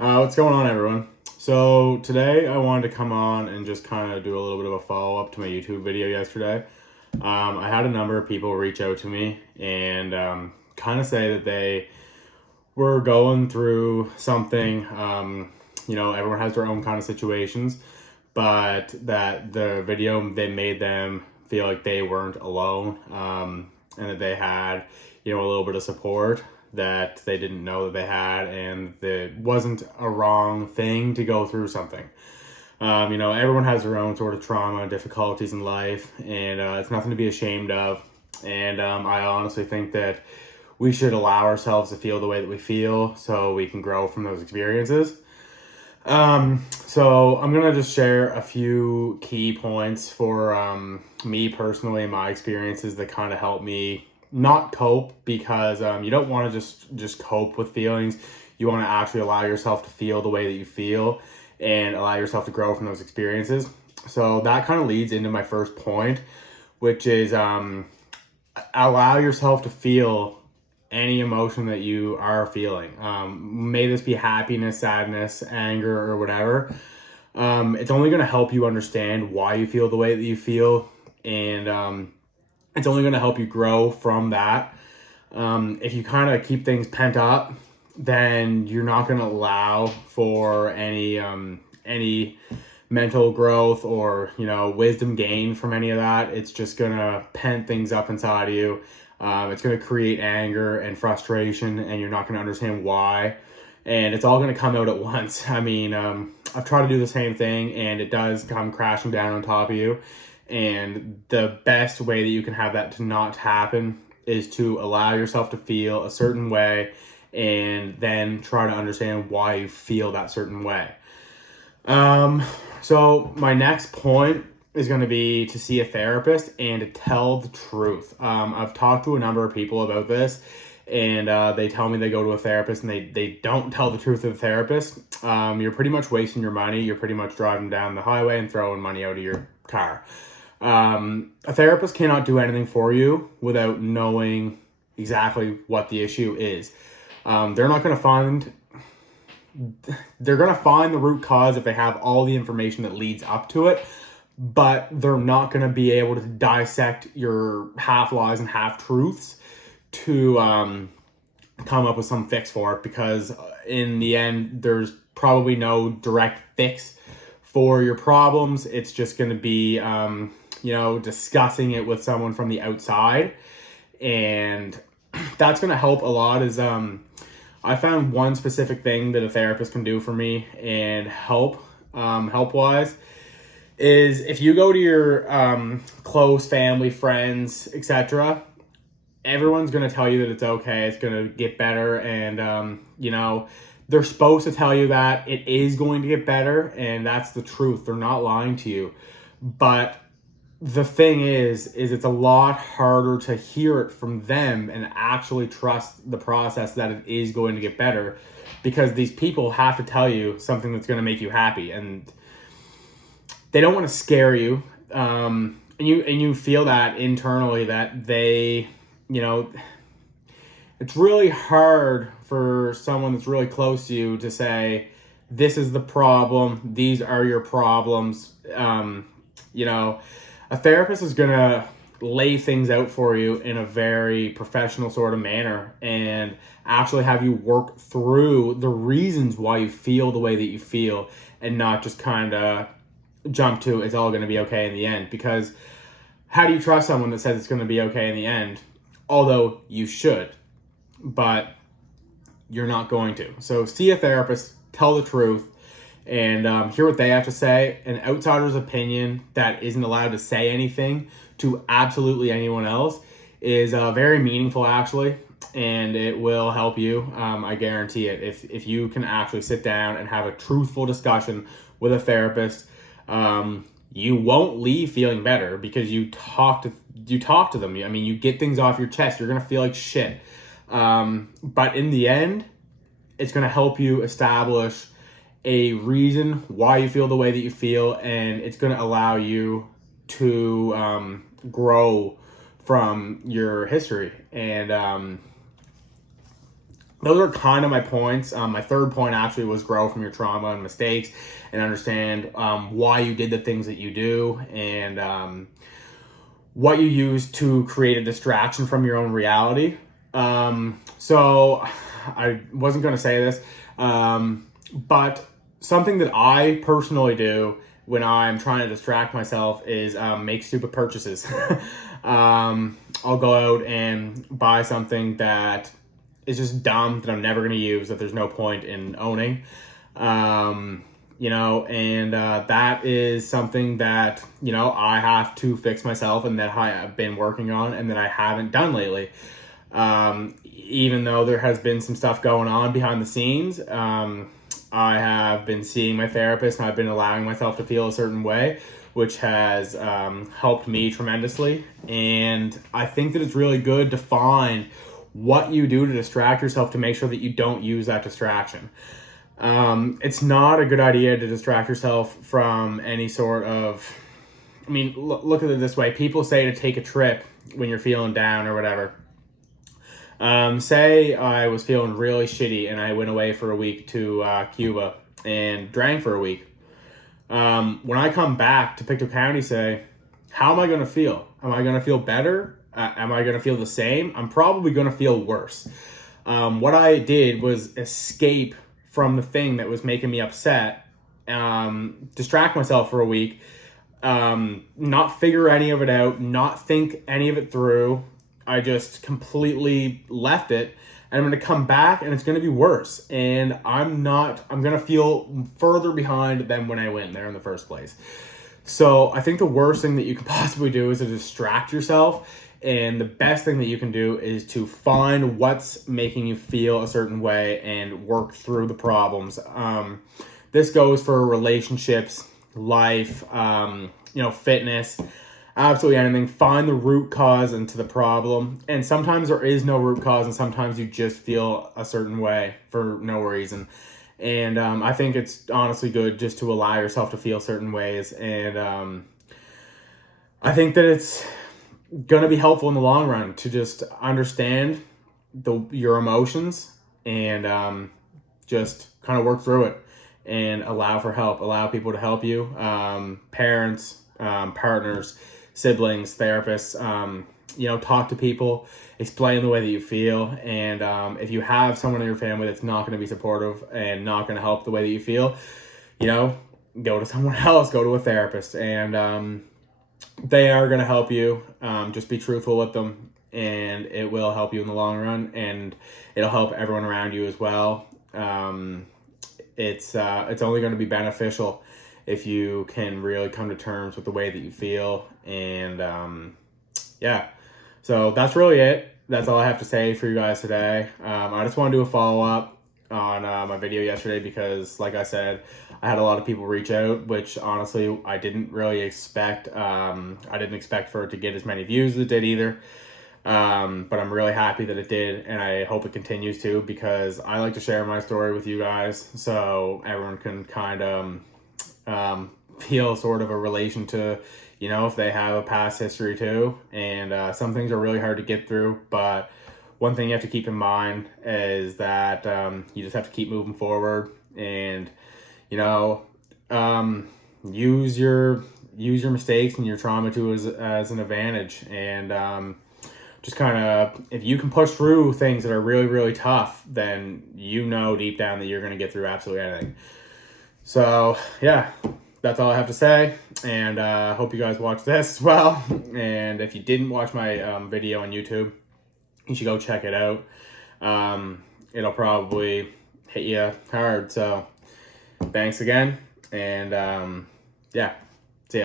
What's going on, everyone? So today I wanted to come on and just kind of do a little bit of a follow-up to my YouTube video yesterday. I had a number of people reach out to me and kind of say that they were going through something. Everyone has their own kind of situations, but that the video they made them feel like they weren't alone, and that they had, a little bit of support that they didn't know that they had, and that it wasn't a wrong thing to go through something. Everyone has their own sort of trauma and difficulties in life, and it's nothing to be ashamed of. And I honestly think that we should allow ourselves to feel the way that we feel so we can grow from those experiences. So I'm going to just share a few key points for me personally and my experiences that kind of help me not cope, because you don't want to just cope with feelings. You want to actually allow yourself to feel the way that you feel and allow yourself to grow from those experiences. So that kind of leads into my first point, which is allow yourself to feel any emotion that you are feeling. May this be happiness, sadness, anger, or whatever. It's only going to help you understand why you feel the way that you feel, and it's only going to help you grow from that. If you kind of keep things pent up, then you're not going to allow for any mental growth or wisdom gain from any of that. It's just going to pent things up inside of you. It's going to create anger and frustration, and you're not going to understand why. And it's all going to come out at once. I mean, I've tried to do the same thing, and it does come crashing down on top of you. And the best way that you can have that to not happen is to allow yourself to feel a certain way and then try to understand why you feel that certain way. So my next point is going to be to see a therapist and to tell the truth. I've talked to a number of people about this, and they tell me they go to a therapist and they don't tell the truth to the therapist. You're pretty much wasting your money. You're pretty much driving down the highway and throwing money out of your car. A therapist cannot do anything for you without knowing exactly what the issue is. They're going to find the root cause if they have all the information that leads up to it, but they're not going to be able to dissect your half lies and half truths to come up with some fix for it, because in the end, there's probably no direct fix for your problems. It's just going to be discussing it with someone from the outside, and that's going to help a lot. Is I found one specific thing that a therapist can do for me and help wise is if you go to your close family, friends, etc., everyone's going to tell you that it's okay, it's going to get better, and they're supposed to tell you that it is going to get better, and that's the truth. They're not lying to you. But the thing is it's a lot harder to hear it from them and actually trust the process that it is going to get better, because these people have to tell you something that's going to make you happy, and they don't want to scare you. And you feel that internally that they, it's really hard for someone that's really close to you to say, this is the problem, these are your problems. A therapist is going to lay things out for you in a very professional sort of manner and actually have you work through the reasons why you feel the way that you feel, and not just kind of jump to it's all going to be okay in the end. Because how do you trust someone that says it's going to be okay in the end? Although you should, but you're not going to. So see a therapist, tell the truth, and hear what they have to say. An outsider's opinion that isn't allowed to say anything to absolutely anyone else is very meaningful, actually, and it will help you. I guarantee it. If you can actually sit down and have a truthful discussion with a therapist, you won't leave feeling better because you talk to them. I mean, you get things off your chest. You're gonna feel like shit, but in the end, it's gonna help you establish a reason why you feel the way that you feel, and it's going to allow you to grow from your history. And those are kind of my points. My third point actually was grow from your trauma and mistakes and understand why you did the things that you do, and what you use to create a distraction from your own reality. So I wasn't going to say this, but something that I personally do when I'm trying to distract myself is make stupid purchases. I'll go out and buy something that is just dumb, that I'm never going to use, that there's no point in owning. That is something that, I have to fix myself, and that I have been working on and that I haven't done lately. Even though there has been some stuff going on behind the scenes, I have been seeing my therapist, and I've been allowing myself to feel a certain way, which has helped me tremendously. And I think that it's really good to find what you do to distract yourself to make sure that you don't use that distraction. It's not a good idea to distract yourself from any sort of, look at it this way. People say to take a trip when you're feeling down or whatever. Say I was feeling really shitty and I went away for a week to Cuba and drank for a week. When I come back to Pictou County, say, how am I going to feel? Am I going to feel better? Am I going to feel the same? I'm probably going to feel worse. What I did was escape from the thing that was making me upset, distract myself for a week, not figure any of it out, not think any of it through. I just completely left it, and I'm going to come back and it's going to be worse. And I'm going to feel further behind than when I went there in the first place. So I think the worst thing that you can possibly do is to distract yourself. And the best thing that you can do is to find what's making you feel a certain way and work through the problems. This goes for relationships, life, fitness, absolutely anything. Find the root cause into the problem. And sometimes there is no root cause, and sometimes you just feel a certain way for no reason. And I think it's honestly good just to allow yourself to feel certain ways. And I think that it's going to be helpful in the long run to just understand your emotions and just kind of work through it and allow for help, allow people to help you, parents, partners, siblings, therapists, talk to people, explain the way that you feel. And if you have someone in your family that's not going to be supportive and not going to help the way that you feel, go to someone else, go to a therapist, and they are going to help you. Just be truthful with them, and it will help you in the long run, and it'll help everyone around you as well. It's only going to be beneficial if you can really come to terms with the way that you feel. And so that's really it. That's all I have to say for you guys today. I just want to do a follow-up on my video yesterday because, like I said, I had a lot of people reach out, which honestly I didn't really expect. I didn't expect for it to get as many views as it did either. But I'm really happy that it did, and I hope it continues to, because I like to share my story with you guys so everyone can kind of feel sort of a relation to, if they have a past history too. And some things are really hard to get through, but one thing you have to keep in mind is that you just have to keep moving forward, and use your mistakes and your trauma to as an advantage. And just kind of, if you can push through things that are really, really tough, then deep down that you're going to get through absolutely anything. So yeah, that's all I have to say, and hope you guys watch this as well. And if you didn't watch my video on YouTube, you should go check it out. It'll probably hit you hard. So thanks again, and yeah.